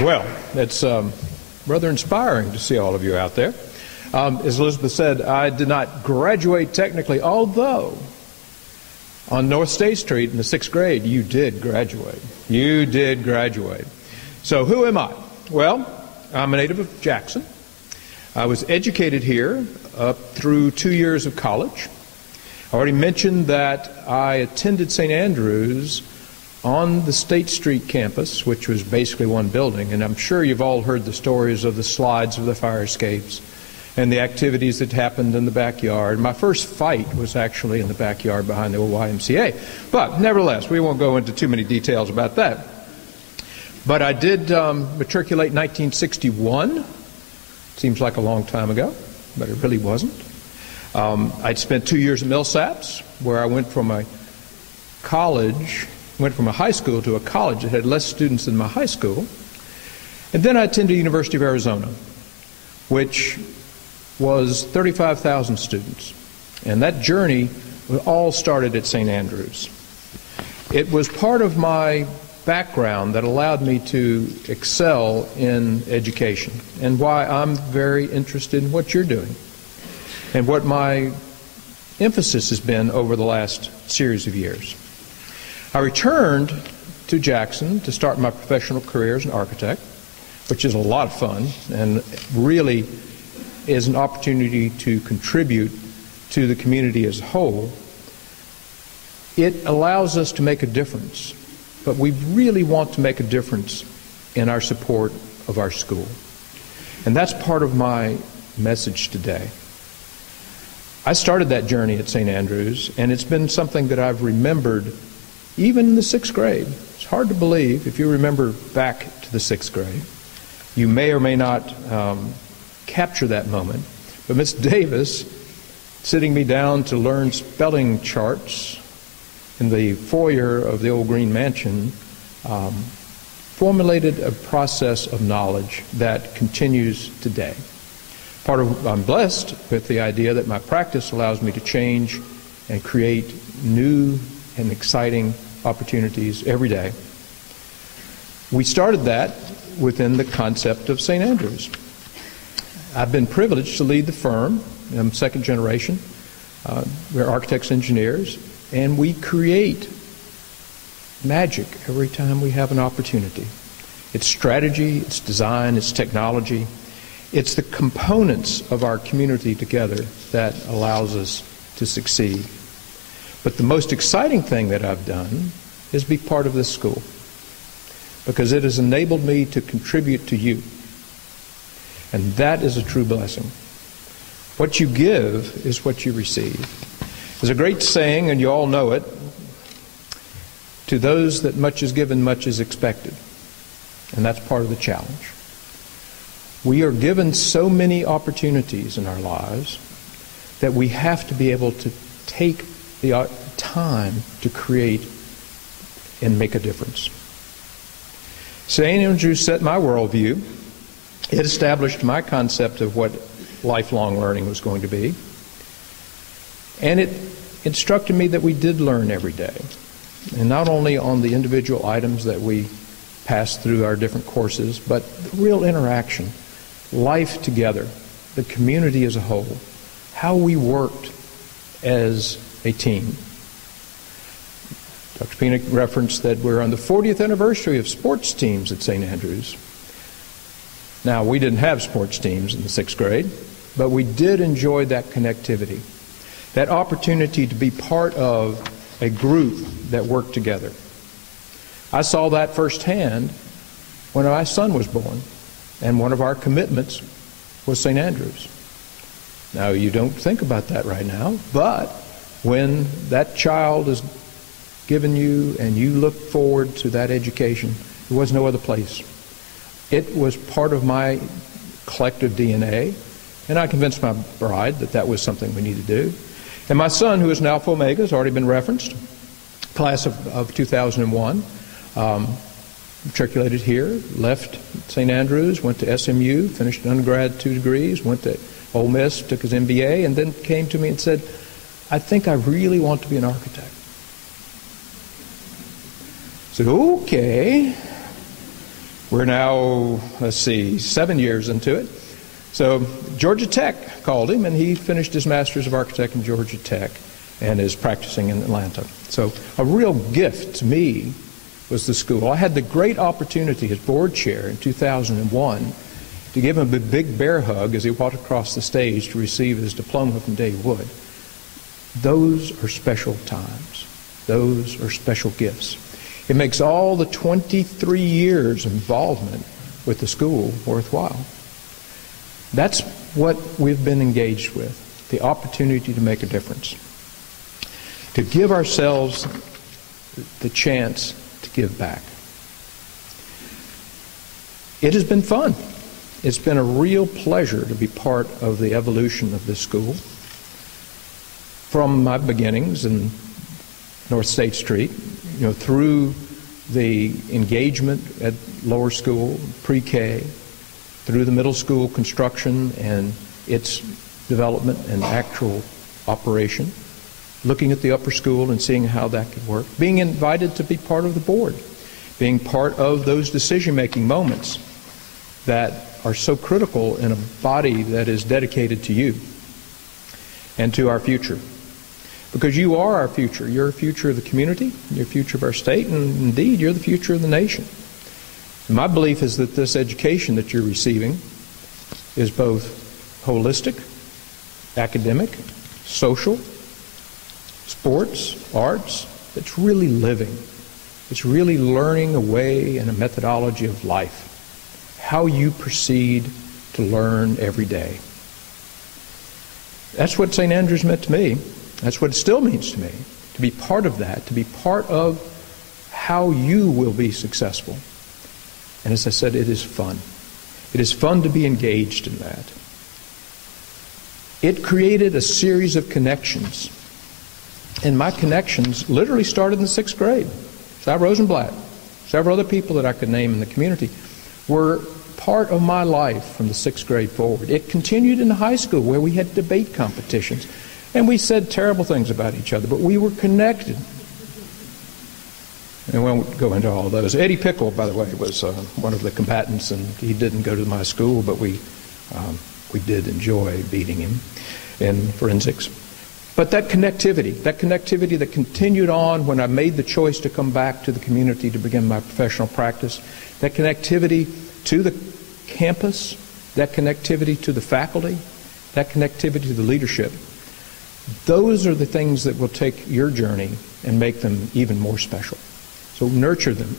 Well, it's rather inspiring to see all of you out there. As Elizabeth said, I did not graduate technically, although on North State Street in the 6th grade, you did graduate. You did graduate. So who am I? Well, I'm a native of Jackson. I was educated here up through 2 years of college. I already mentioned that I attended St. Andrews on the State Street campus, which was basically one building, and I'm sure you've all heard the stories of the slides of the fire escapes and the activities that happened in the backyard. My first fight was actually in the backyard behind the old YMCA. But nevertheless, we won't go into too many details about that. But I did matriculate in 1961. Seems like a long time ago, but it really wasn't. I'd spent 2 years at Millsaps, where I went from a high school to a college that had less students than my high school. And then I attended the University of Arizona, which was 35,000 students. And that journey all started at St. Andrews. It was part of my background that allowed me to excel in education, and why I'm very interested in what you're doing and what my emphasis has been over the last series of years. I returned to Jackson to start my professional career as an architect, which is a lot of fun and really is an opportunity to contribute to the community as a whole. It allows us to make a difference, but we really want to make a difference in our support of our school. And that's part of my message today. I started that journey at St. Andrews, and it's been something that I've remembered even in the 6th grade. It's hard to believe if you remember back to the 6th grade. You may or may not capture that moment, but Miss Davis, sitting me down to learn spelling charts in the foyer of the old Green Mansion, formulated a process of knowledge that continues today. I'm blessed with the idea that my practice allows me to change and create new and exciting opportunities every day. We started that within the concept of St. Andrews. I've been privileged to lead the firm. I'm second generation. We're architects, engineers, and we create magic every time we have an opportunity. It's strategy, it's design, it's technology. It's the components of our community together that allows us to succeed. But the most exciting thing that I've done is be part of this school, because it has enabled me to contribute to you. And that is a true blessing. What you give is what you receive. There's a great saying, and you all know it, to those that much is given, much is expected. And that's part of the challenge. We are given so many opportunities in our lives that we have to be able to take the time to create and make a difference. St. Andrews set my worldview. It established my concept of what lifelong learning was going to be. And it instructed me that we did learn every day. And not only on the individual items that we passed through our different courses, but the real interaction, life together, the community as a whole, how we worked as a team. Dr. Pena referenced that we're on the 40th anniversary of sports teams at St. Andrews. Now, we didn't have sports teams in the 6th grade, but we did enjoy that connectivity, that opportunity to be part of a group that worked together. I saw that firsthand when my son was born, and one of our commitments was St. Andrews. Now, you don't think about that right now, but when that child is given you and you look forward to that education, there was no other place. It was part of my collective DNA, and I convinced my bride that that was something we needed to do. And my son, who is an Alpha Omega, has already been referenced, class of 2001, matriculated here, left St. Andrews, went to SMU, finished undergrad 2 degrees, went to Ole Miss, took his MBA, and then came to me and said, I think I really want to be an architect. I said, okay. We're now, 7 years into it. So Georgia Tech called him, and he finished his Master's of Architect in Georgia Tech and is practicing in Atlanta. So a real gift to me was the school. I had the great opportunity as board chair in 2001 to give him a big bear hug as he walked across the stage to receive his diploma from Dave Wood. Those are special times. Those are special gifts. It makes all the 23 years involvement with the school worthwhile. That's what we've been engaged with, the opportunity to make a difference, to give ourselves the chance to give back. It has been fun. It's been a real pleasure to be part of the evolution of this school. From my beginnings in North State Street, through the engagement at lower school, pre-K, through the middle school construction and its development and actual operation, looking at the upper school and seeing how that could work, being invited to be part of the board, being part of those decision-making moments that are so critical in a body that is dedicated to you and to our future. Because you are our future. You're the future of the community, you're the future of our state, and indeed, you're the future of the nation. And my belief is that this education that you're receiving is both holistic, academic, social, sports, arts. It's really living. It's really learning a way and a methodology of life, how you proceed to learn every day. That's what St. Andrews meant to me. That's what it still means to me, to be part of that, to be part of how you will be successful. And as I said, it is fun. It is fun to be engaged in that. It created a series of connections. And my connections literally started in the 6th grade. Cy Rosenblatt, several other people that I could name in the community, were part of my life from the 6th grade forward. It continued in high school where we had debate competitions. And we said terrible things about each other, but we were connected. And we won't go into all of those. Eddie Pickle, by the way, was one of the combatants, and he didn't go to my school, but we did enjoy beating him in forensics. But that connectivity that continued on when I made the choice to come back to the community to begin my professional practice, that connectivity to the campus, that connectivity to the faculty, that connectivity to the leadership, those are the things that will take your journey and make them even more special. So nurture them.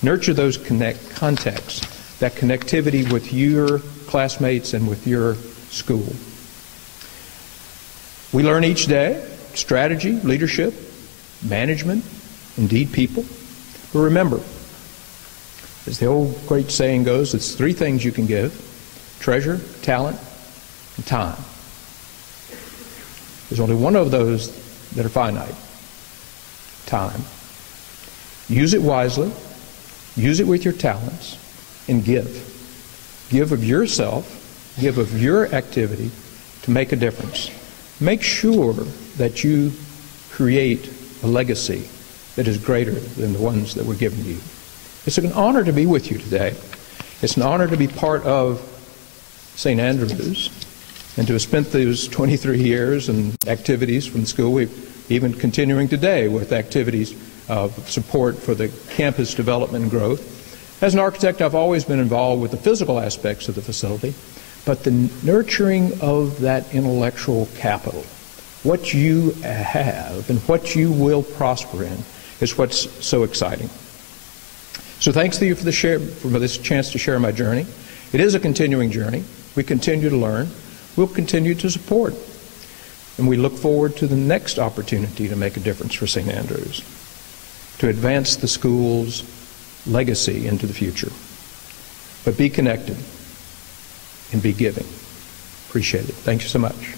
Nurture those contexts, that connectivity with your classmates and with your school. We learn each day strategy, leadership, management, indeed people. But remember, as the old great saying goes, it's 3 things you can give: treasure, talent, and time. There's only one of those that are finite: time. Use it wisely, use it with your talents, and give. Give of yourself, give of your activity to make a difference. Make sure that you create a legacy that is greater than the ones that were given to you. It's an honor to be with you today. It's an honor to be part of St. Andrews and to have spent those 23 years and activities from the school. We're even continuing today with activities of support for the campus development and growth. As an architect, I've always been involved with the physical aspects of the facility, but the nurturing of that intellectual capital, what you have and what you will prosper in, is what's so exciting. So thanks to you for this chance to share my journey. It is a continuing journey. We continue to learn. We'll continue to support. And we look forward to the next opportunity to make a difference for St. Andrews, to advance the school's legacy into the future. But be connected and be giving. Appreciate it. Thank you so much.